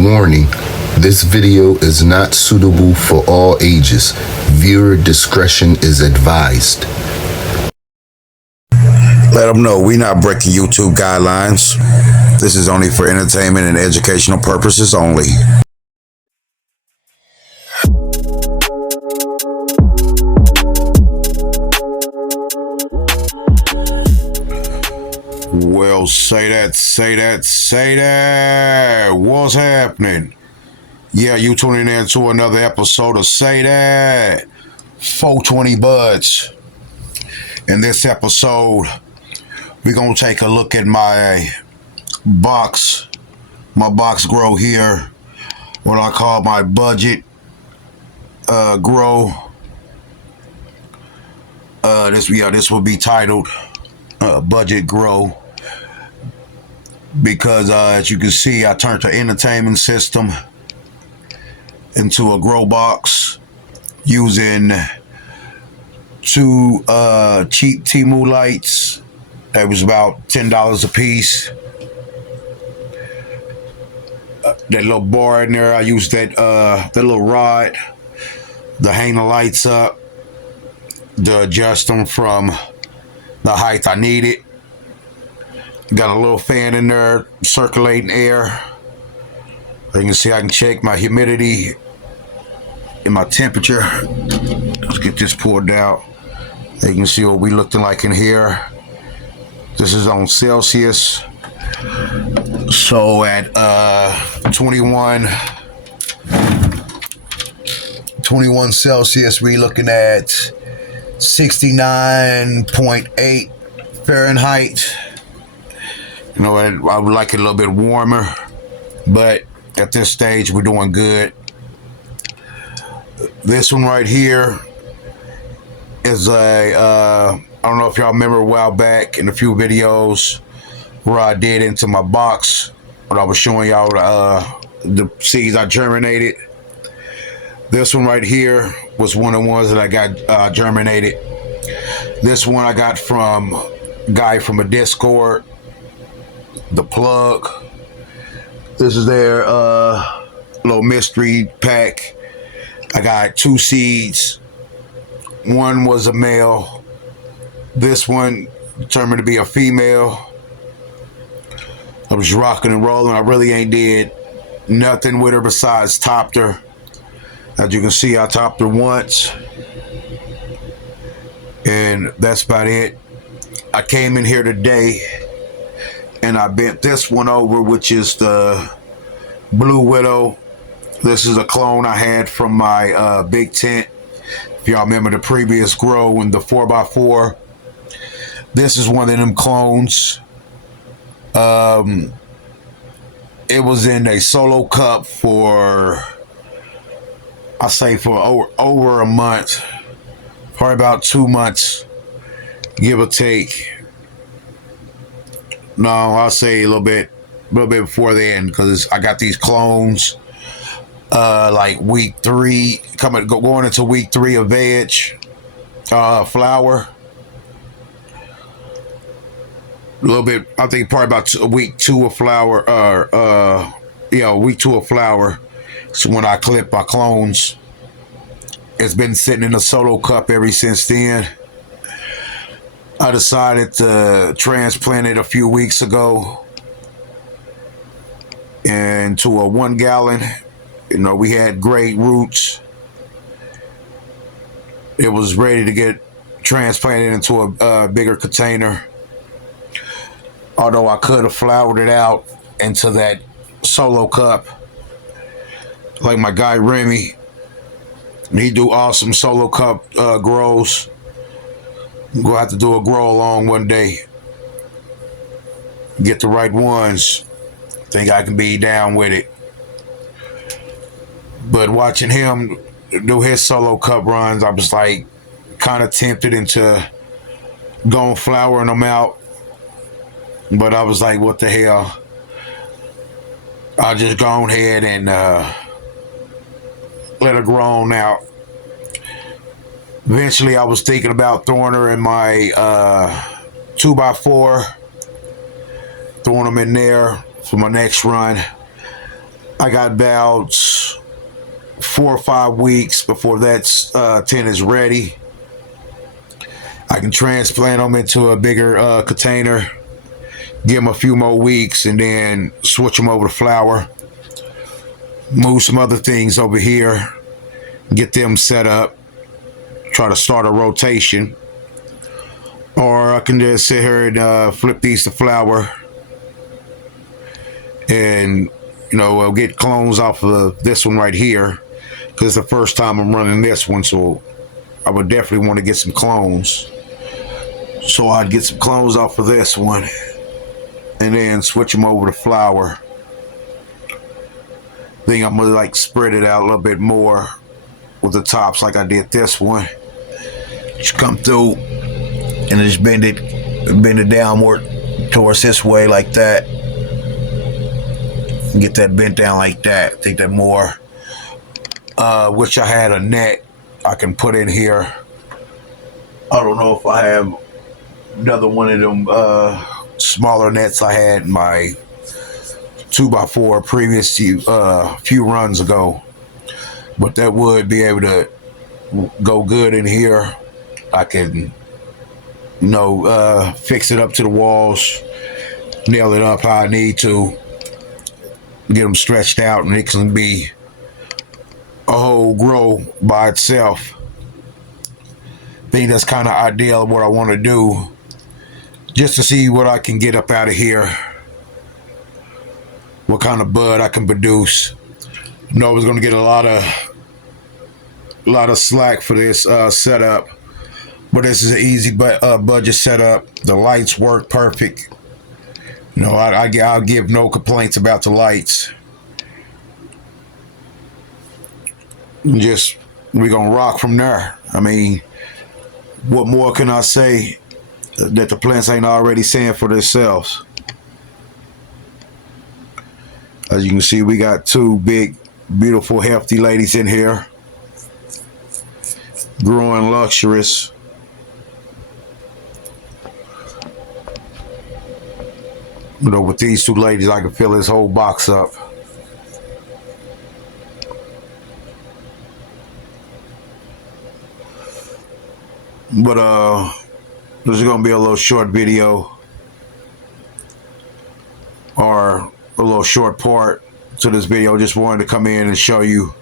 Warning, this video is not suitable for all ages. Viewer discretion is advised. Let them know we not breaking YouTube guidelines. This is only for entertainment and educational purposes only. Well, say that. What's happening? Yeah, you tuning in to another episode of Say That. 420 Buds. In this episode, we're going to take a look at my box grow here. What I call my budget grow. This will be titled Budget Grow. Because as you can see, I turned the entertainment system into a grow box using two cheap Temu lights. That was about $10 a piece. That little bar in there, I used that little rod to hang the lights up, to adjust them from the height I needed. Got a little fan in there circulating air. You can see I can check my humidity and my temperature. Let's get this poured out. You can see what we looking like in here. This is on Celsius. So at 21 Celsius, we looking at 69.8 Fahrenheit. You know, I would like it a little bit warmer, but at this stage, we're doing good. This one right here is I don't know if y'all remember a while back in a few videos where I did into my box, when I was showing y'all the seeds I germinated. This one right here was one of the ones that I got germinated. This one I got from a guy from a Discord. The plug. This is their little mystery pack. I got two seeds. One was a male. This one determined to be a female. I was rocking and rolling. I really ain't did nothing with her besides topped her. As you can see, I topped her once. And that's about it. I came in here today and I bent this one over, which is the Blue Widow. This is a clone I had from my big tent. If y'all remember the previous grow in the 4x4. This is one of them clones. It was in a solo cup for, I say for over a month. Probably about 2 months, give or take. No, I'll say a little bit before then, because I got these clones like week 3, going into week 3 of veg flower. A little bit, I think probably about week 2 of flower, week 2 of flower. So when I clip my clones, it's been sitting in a solo cup ever since then. I decided to transplant it a few weeks ago into a 1 gallon. You know, we had great roots. It was ready to get transplanted into a bigger container. Although I could have flowered it out into that solo cup, like my guy Remy. He do awesome solo cup grows. We'll have to do a grow along one day. Get the right ones. Think I can be down with it. But watching him do his solo cup runs, I was like kind of tempted into going flowering them out. But I was like, what the hell? I'll just go ahead and let her grow on out. Eventually, I was thinking about throwing her in my 2x4, throwing them in there for my next run. I got about 4 or 5 weeks before that tent is ready. I can transplant them into a bigger container, give them a few more weeks, and then switch them over to flower. Move some other things over here, get them set up, try to start a rotation. Or I can just sit here and flip these to flower, and I'll get clones off of this one right here, because it's the first time I'm running this one, so I would definitely want to get some clones. So I'd get some clones off of this one and then switch them over to flower. Then I'm gonna like spread it out a little bit more with the tops like I did this one. Just come through and just bend it downward towards this way like that. Get that bent down like that. Take that more. Wish I had a net I can put in here. I don't know if I have another one of them smaller nets I had in my 2x4 previous few runs ago, but that would be able to go good in here. I can fix it up to the walls, nail it up how I need to, get them stretched out, and it can be a whole grow by itself. I think that's kind of ideal what I want to do, just to see what I can get up out of here, what kind of bud I can produce. I was going to get a lot of slack for this setup, but this is an easy budget setup. The lights work perfect. I'll give no complaints about the lights. Just we're gonna rock from there. I mean, what more can I say that the plants ain't already saying for themselves? As you can see, we got 2 big, beautiful, healthy ladies in here, growing luxurious. With these 2 ladies, I can fill this whole box up. But this is gonna be a little short video, or a little short part to this video. Just wanted to come in and show you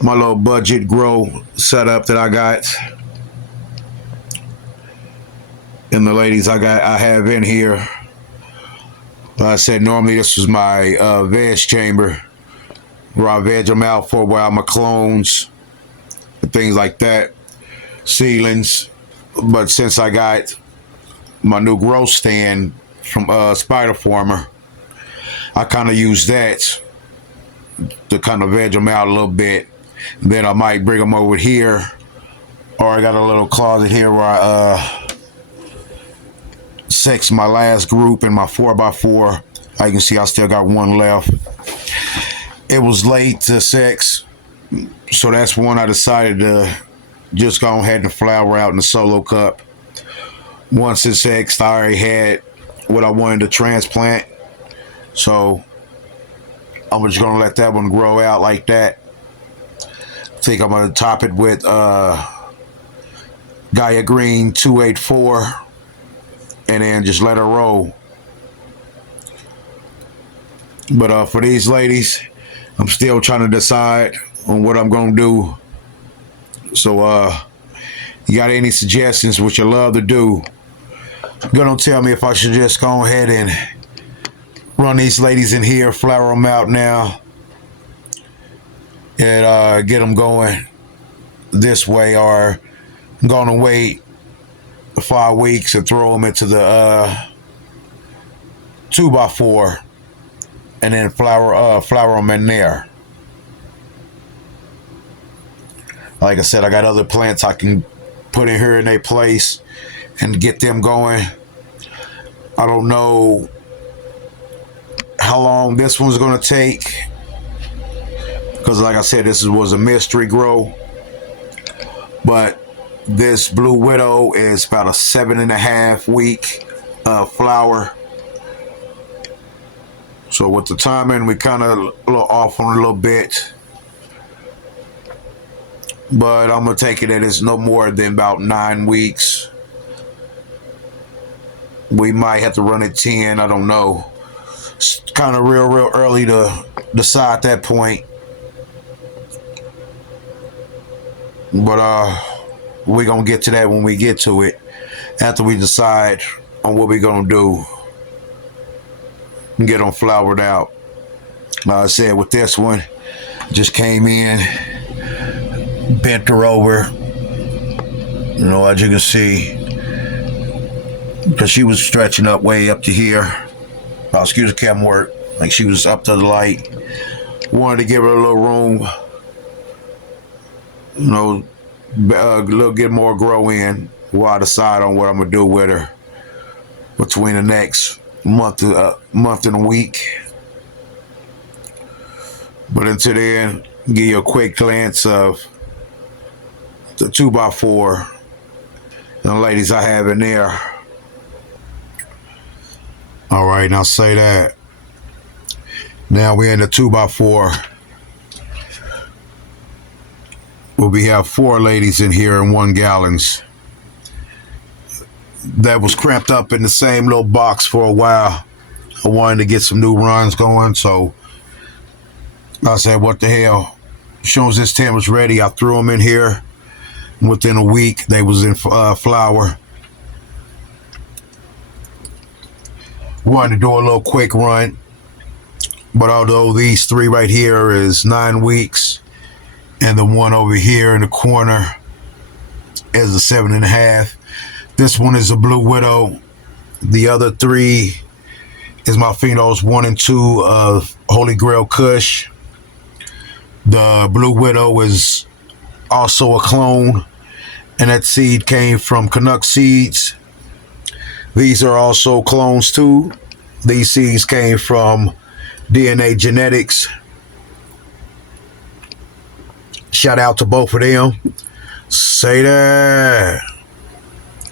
my little budget grow setup that I got, and the ladies I have in here. Like I said, normally this was my veg chamber where I veg them out for a while, my clones and things like that, seedlings. But since I got my new grow stand from Spider Farmer, I kind of use that to kind of veg them out a little bit. Then I might bring them over here, or I got a little closet here where I sex my last group in my 4x4. You can see I still got 1 left. It was late to sex, so that's one I decided to just go ahead and flower out in the solo cup. Once it's sexed, I already had what I wanted to transplant, so I'm just gonna let that one grow out like that. I think I'm gonna top it with Gaia Green 284, and then just let her roll. But for these ladies, I'm still trying to decide on what I'm gonna do. So you got any suggestions, which I love to do, gonna tell me if I should just go ahead and run these ladies in here, flower them out now, and get them going this way, or I'm gonna wait 5 weeks and throw them into the 2x4 and then flower them in there. Like I said, I got other plants I can put in here in their place and get them going. I don't know how long this one's gonna take, because like I said, this was a mystery grow. But this Blue Widow is about a 7.5 week flower. So with the timing, we kind of a little off on a little bit. But I'm going to take it that it's no more than about 9 weeks. We might have to run it 10. I don't know. It's kind of real early to decide at that point. But we're going to get to that when we get to it. After we decide on what we're going to do. And get them flowered out. Like I said, with this one, just came in. Bent her over, you know, as you can see, because she was stretching up way up to here. Oh, excuse the camera work. Like she was up to the light. Wanted to give her a little room, you know, a little get more grow in while I decide on what I'm gonna do with her between the next month and a week. But until then, give you a quick glance of the 2x4 and the ladies I have in there. All right, now say that. Now we're in the 2x4. Well, we have 4 ladies in here and 1 gallons. That was cramped up in the same little box for a while. I wanted to get some new runs going, so I said, what the hell? As soon as this tent was ready, I threw them in here. Within a week, they was in flower. Wanted to do a little quick run, but although these 3 right here is 9 weeks, and the one over here in the corner is a 7.5. This one is a Blue Widow. The other 3 is my phenols 1 and 2 of Holy Grail Kush. The Blue Widow is also a clone, and that seed came from Canuck seeds. These are also clones too. These seeds came from DNA Genetics. Shout out to both of them. Say that.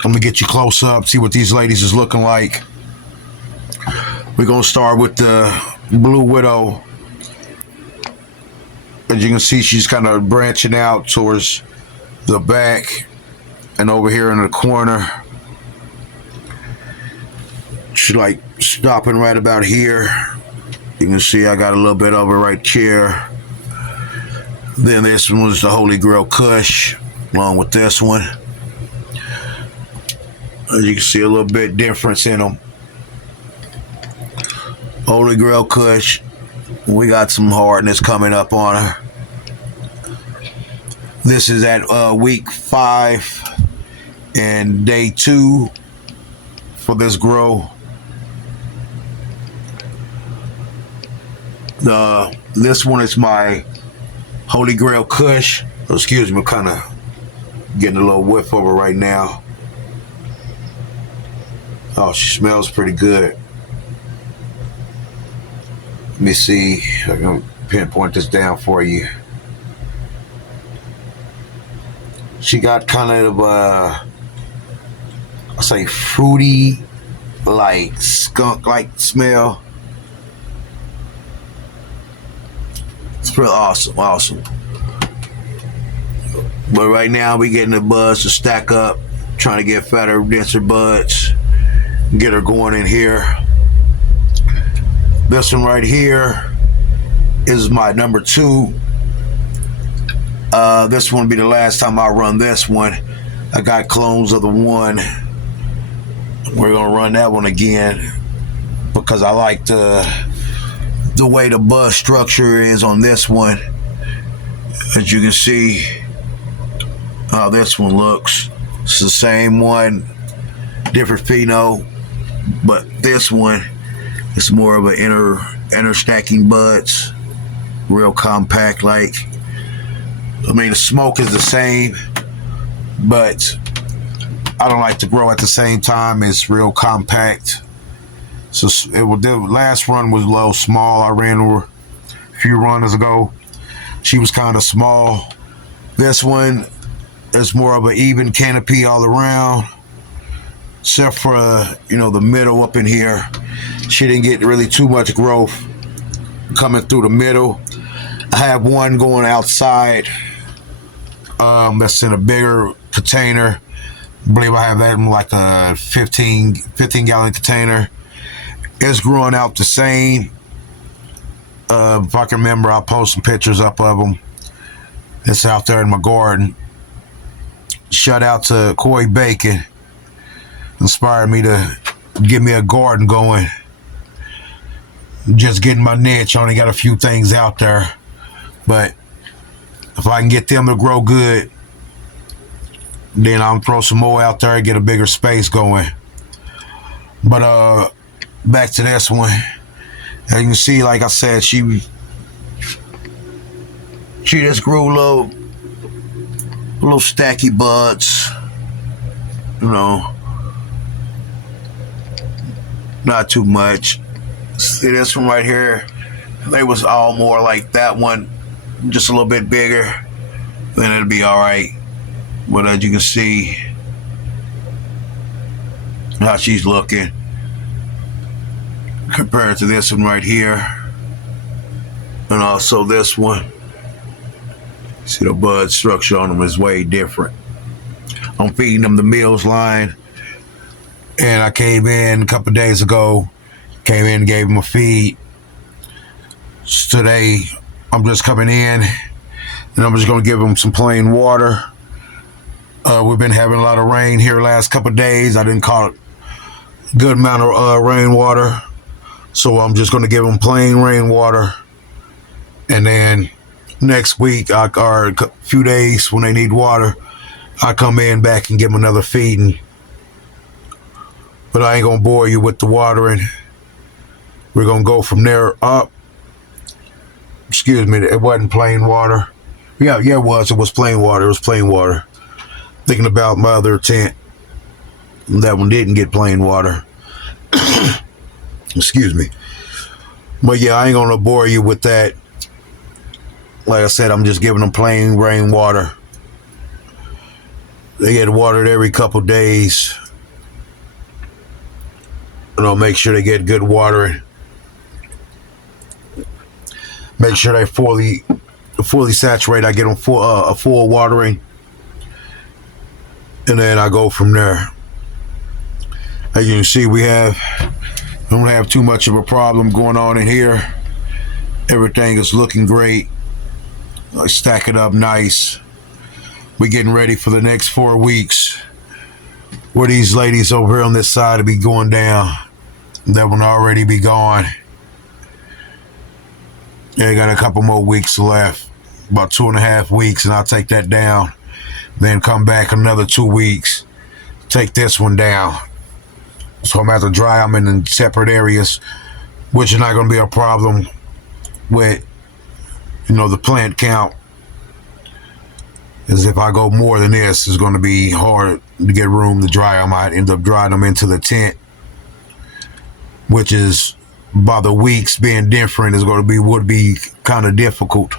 I'm gonna get you close up, see what these ladies is looking like. We're gonna start with the Blue Widow. As you can see, she's kind of branching out towards the back and over here in the corner. She's like stopping right about here. You can see I got a little bit of her right here. Then this one was the Holy Grail Kush, along with this one. As you can see, a little bit difference in them. Holy Grail Kush. We got some hardness coming up on her. This is at week 5 and day 2 for this grow. This one is my Holy Grail Kush. Oh, excuse me, I'm kind of getting a little whiff of her right now. Oh, she smells pretty good. Let me see if I can pinpoint this down for you. She got kind of I'll say fruity, like skunk-like smell. It's real awesome. But right now we getting the buds to stack up, trying to get fatter, denser buds, get her going in here. This one right here is my number 2. This one will be the last time I run this one. I got clones of the one. We're gonna run that one again because I like the way the bud structure is on this one. As you can see how this one looks. It's the same one, different pheno, but this one is more of an inner stacking buds, real compact like. I mean, the smoke is the same, but I don't like to grow at the same time. It's real compact. So the last run was a little small. I ran her a few runners ago. She was kind of small. This one is more of an even canopy all around, except for the middle up in here. She didn't get really too much growth coming through the middle. I have one going outside. That's in a bigger container. I believe I have that in like a 15 gallon container. It's growing out the same. If I can remember, I'll post some pictures up of them. It's out there in my garden. Shout out to Corey Bacon. Inspired me to get me a garden going. Just getting my niche. I only got a few things out there. But if I can get them to grow good, then I'll throw some more out there and get a bigger space going. But back to this one. As you can see, like I said, she just grew little stacky buds. You know, not too much. See this one right here? They was all more like that one, just a little bit bigger. Then it'll be all right. But as you can see, how she's looking compared to this one right here, and also this one. See, the bud structure on them is way different. I'm feeding them the Mills line, and I came in a couple of days ago, and gave them a feed. Today, I'm just coming in, and I'm just going to give them some plain water. We've been having a lot of rain here last couple of days. I didn't call it a good amount of rainwater, so I'm just going to give them plain rainwater. And then next week, or a few days when they need water, I come in back and give them another feeding. But I ain't going to bore you with the watering. We're going to go from there up. Excuse me, it wasn't plain water. Yeah, it was. It was plain water. It was plain water. Thinking about my other tent. That one didn't get plain water. Excuse me. But yeah, I ain't going to bore you with that. Like I said, I'm just giving them plain rainwater. They get watered every couple days. And I'll make sure they get good watering. Make sure they fully saturate. I get them a full watering, and then I go from there. As you can see, don't have too much of a problem going on in here. Everything is looking great. I stack it up nice. We're getting ready for the next 4 weeks, where these ladies over here on this side will be going down. That one already be gone. They got a couple more weeks left, about 2.5 weeks, and I'll take that down. Then come back another 2 weeks, take this one down. So I'm going to have to dry them in separate areas, which is not going to be a problem with, the plant count. As if I go more than this, it's going to be hard to get room to dry them. I end up drying them into the tent, which is, by the weeks being different, would be kind of difficult.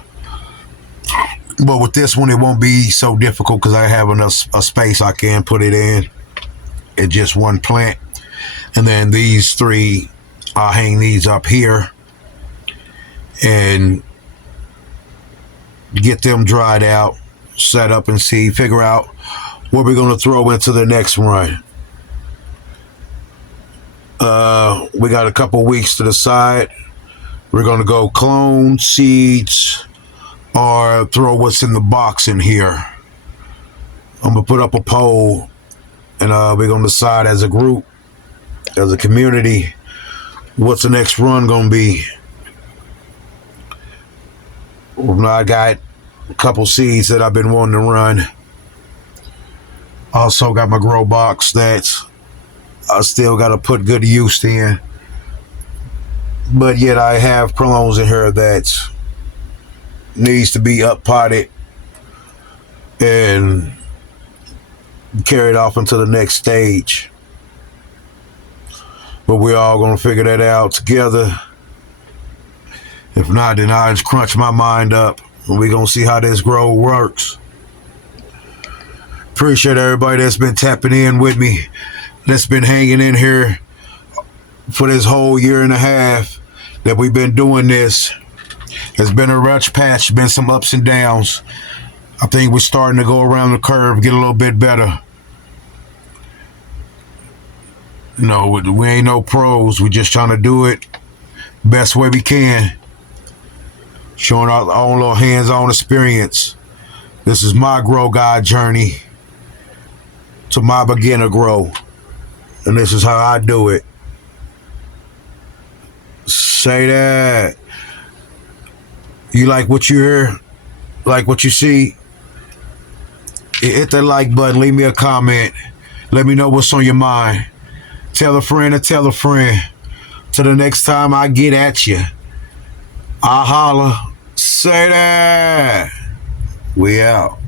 But with this one, it won't be so difficult because I have enough a space I can put it in. It's just one plant. And then these three, I'll hang these up here and get them dried out, set up and figure out what we're going to throw into the next run. We got a couple weeks to decide. We're going to go clone seeds or throw what's in the box in here. I'm going to put up a poll, and we're going to decide as a group, as a community, what's the next run going to be. I got a couple seeds that I've been wanting to run. Also got my grow box that I still got to put good use in. But yet I have clones in here that needs to be up potted and carried off into the next stage. But we're all going to figure that out together. If not, then I'll just crunch my mind up and we're going to see how this grow works. Appreciate everybody that's been tapping in with me, that's been hanging in here for this whole 1.5 years that we've been doing this. It's been a rough patch, been some ups and downs. I think we're starting to go around the curve, get a little bit better. You know, we ain't no pros. We just trying to do it best way we can. Showing our own little hands-on experience. This is my grow guide journey to my beginner grow. And this is how I do it. Say that. You like what you hear? Like what you see? Hit that like button. Leave me a comment. Let me know what's on your mind. Tell a friend to tell a friend. Till the next time I get at you, I holla. Say that. We out.